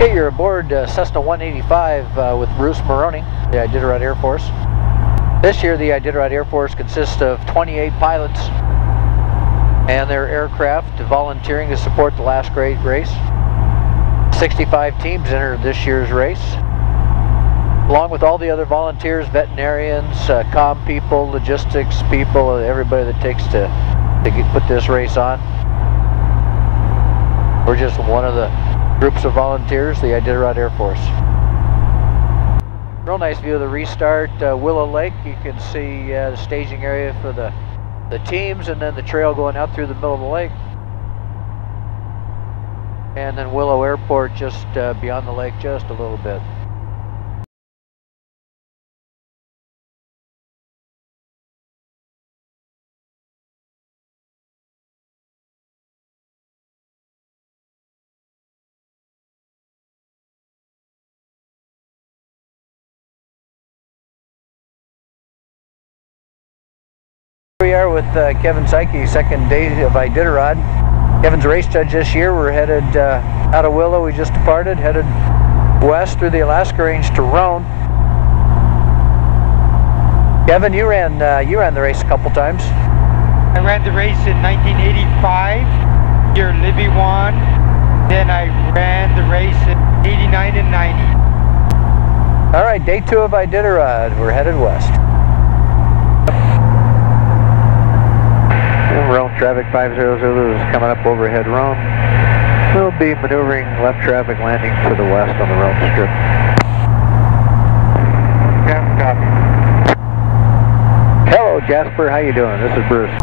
Okay, you're aboard Cessna 185 with Bruce Maroney, the Iditarod Air Force. This year, the Iditarod Air Force consists of 28 pilots and their aircraft volunteering to support the last great race. 65 teams entered this year's race, along with all the other volunteers, veterinarians, comm people, logistics people, everybody that takes to put this race on. We're just one of the groups of volunteers, the Iditarod Air Force. Real nice view of the restart. Willow Lake, you can see the staging area for the teams, and then the trail going out through the middle of the lake. And then Willow Airport just beyond the lake just a little bit. Here we are with Kevin Psyche, second day of Iditarod. Kevin's race judge this year. We're headed out of Willow. We just departed, headed west through the Alaska Range to Roan. Kevin, you ran the race a couple times. I ran the race in 1985, year Libby won. Then I ran the race in 89 and 90. All right, day 2 of Iditarod. We're headed west. Roan traffic 500 is coming up overhead Roan. We'll be maneuvering left traffic landing to the west on the Roan strip. Yeah, copy. Hello Jasper, how you doing? This is Bruce.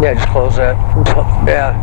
Yeah, just close that. Yeah.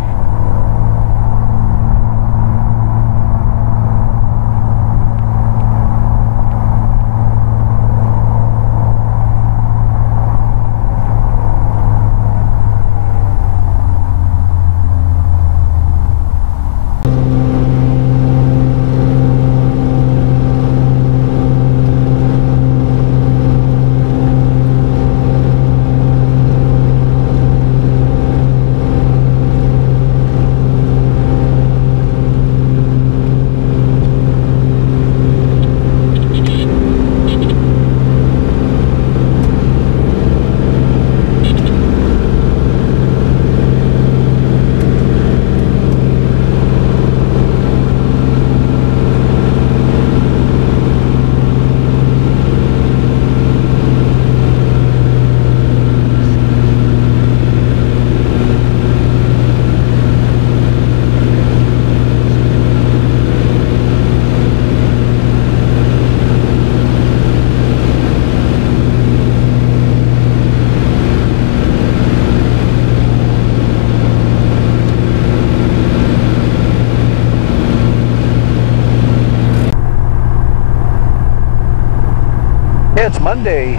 It's Monday,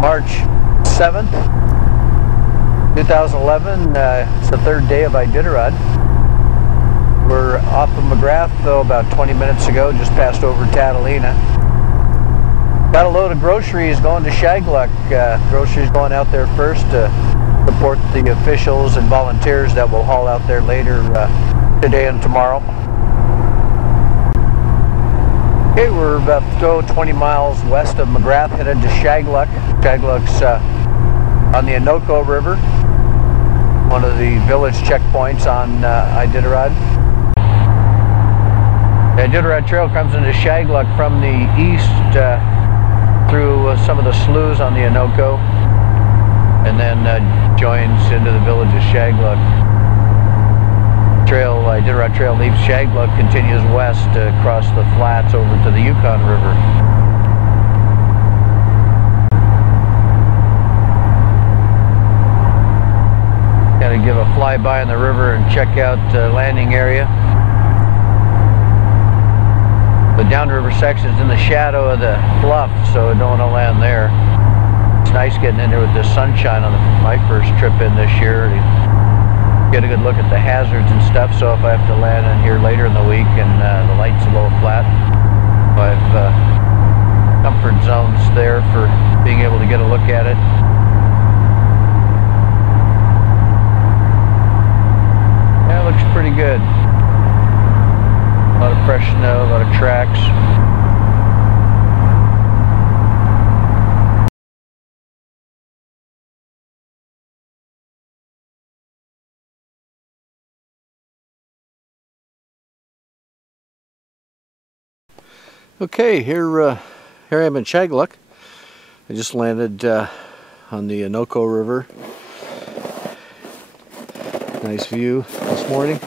March 7th, 2011. It's the third day of Iditarod. We're off of McGrath, though, about 20 minutes ago, just passed over Catalina. Got a load of groceries going to Shageluk. Groceries going out there first to support the officials and volunteers that will haul out there later today and tomorrow. Okay, we're about 20 miles west of McGrath, headed to Shageluk. Shageluk's on the Anoco River, one of the village checkpoints on Iditarod. The Iditarod Trail comes into Shageluk from the east through some of the sloughs on the Anoco, and then joins into the village of Shageluk. Iditarod Trail leaves Shageluk, continues west across the flats over to the Yukon River. to give a flyby on the river and check out the landing area. The downriver section is in the shadow of the bluff, so I don't want to land there. It's nice getting in there with the sunshine on my first trip in this year. Get a good look at the hazards and stuff, so if I have to land in here later in the week and the light's a little flat, I have comfort zones there for being able to get a look at it. Yeah, it looks pretty good. A lot of fresh snow, a lot of tracks. Okay, here I am in Shageluk. I just landed on the Inoko River. Nice view this morning.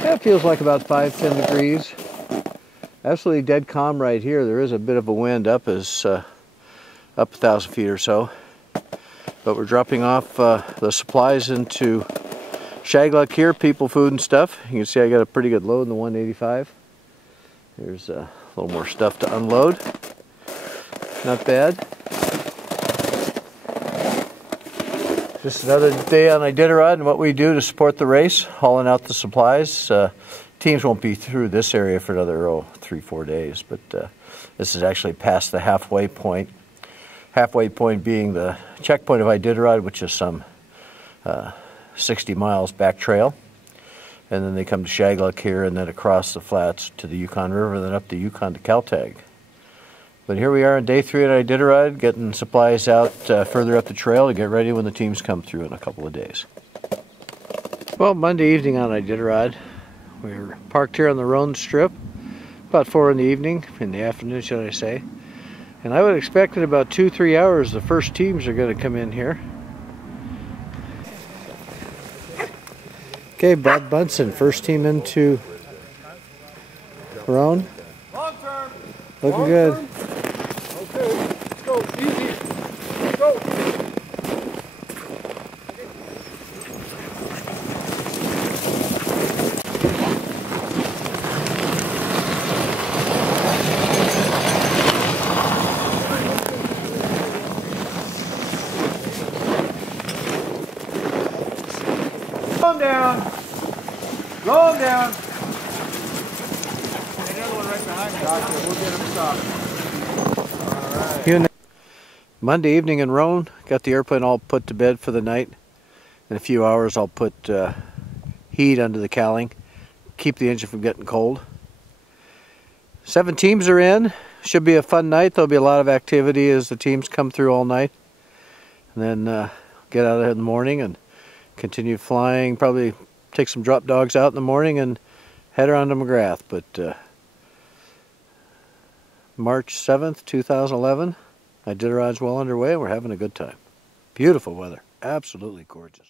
Yeah, it feels like about 5-10 degrees. Absolutely dead calm right here. There is a bit of a wind up 1,000 feet or so. But we're dropping off the supplies into Shageluk here, people, food and stuff. You can see I got a pretty good load in the 185. There's a little more stuff to unload. Not bad. Just another day on Iditarod and what we do to support the race, hauling out the supplies. Teams won't be through this area for another 3-4 days, but this is actually past the halfway point. Halfway point being the checkpoint of Iditarod, which is some 60 miles back trail. And then they come to Shageluk here and then across the flats to the Yukon River and then up the Yukon to Kaltag. But here we are on day 3 at Iditarod, getting supplies out further up the trail to get ready when the teams come through in a couple of days. Well, Monday evening on Iditarod, we're parked here on the Roan Strip, about 4 in the evening, in the afternoon should I say. And I would expect in about 2-3 hours the first teams are going to come in here. Okay, Bob Bunsen, first team into Roan. Looking good. Okay, let's go. Easy. Go. Slow down. Slow down. Another one right behind me. Gotcha. We'll get him stopped. Monday evening in Roan, got the airplane all put to bed for the night. In a few hours I'll put heat under the cowling, keep the engine from getting cold. 7 teams are in. Should be a fun night. There'll be a lot of activity as the teams come through all night. And then get out of there in the morning and continue flying. Probably take some drop dogs out in the morning and head around to McGrath. But March 7th, 2011. Iditarod's well underway and we're having a good time. Beautiful weather. Absolutely gorgeous.